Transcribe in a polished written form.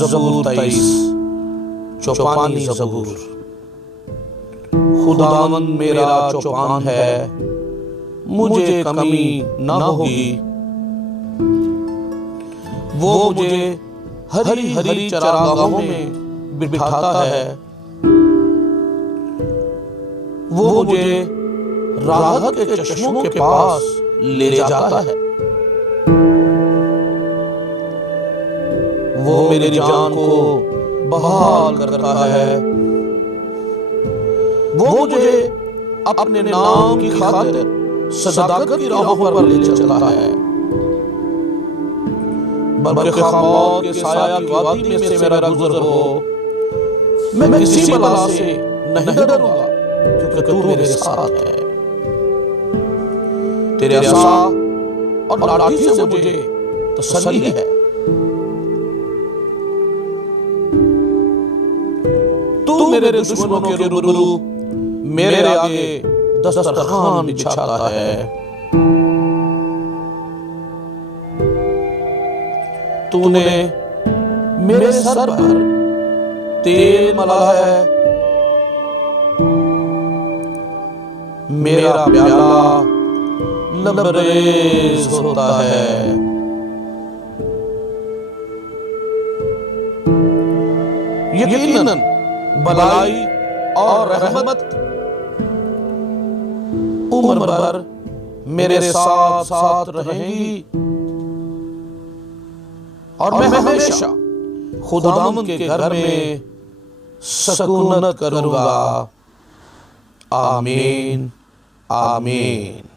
ज़बूर 23 चौपानी ज़बूर। खुदावंद मेरा चौपान है, मुझे कमी न होगी। वो मुझे हरी हरी चरागाहों में बिठाता है। वो मुझे राहत के चश्मों के पास ले जाता है। वो मेरी जान को बहाल करता है। वो मुझे अपने नाम की खातिर सदाकत की राहों पर ले चलता है। बल्कि मौत के साया की वादी में से मेरा गुजर हो, मैं किसी बला से नहीं डरूंगा, क्योंकि तू मेरे साथ है। तेरे असा और लाठी से मुझे तसल्ली है। तू मेरे दुश्मनों के रूबरू मेरे आगे दस्तरखान बिछाता है। तूने मेरे सर पर तेल मला है। मेरा प्याला लबरेज होता है। यकीनन भलाई और रहमत उम्र भर मेरे साथ साथ रहेंगी, और मैं हमेशा खुदावंद के घर में सकूनत करूंगा। आमीन आमीन।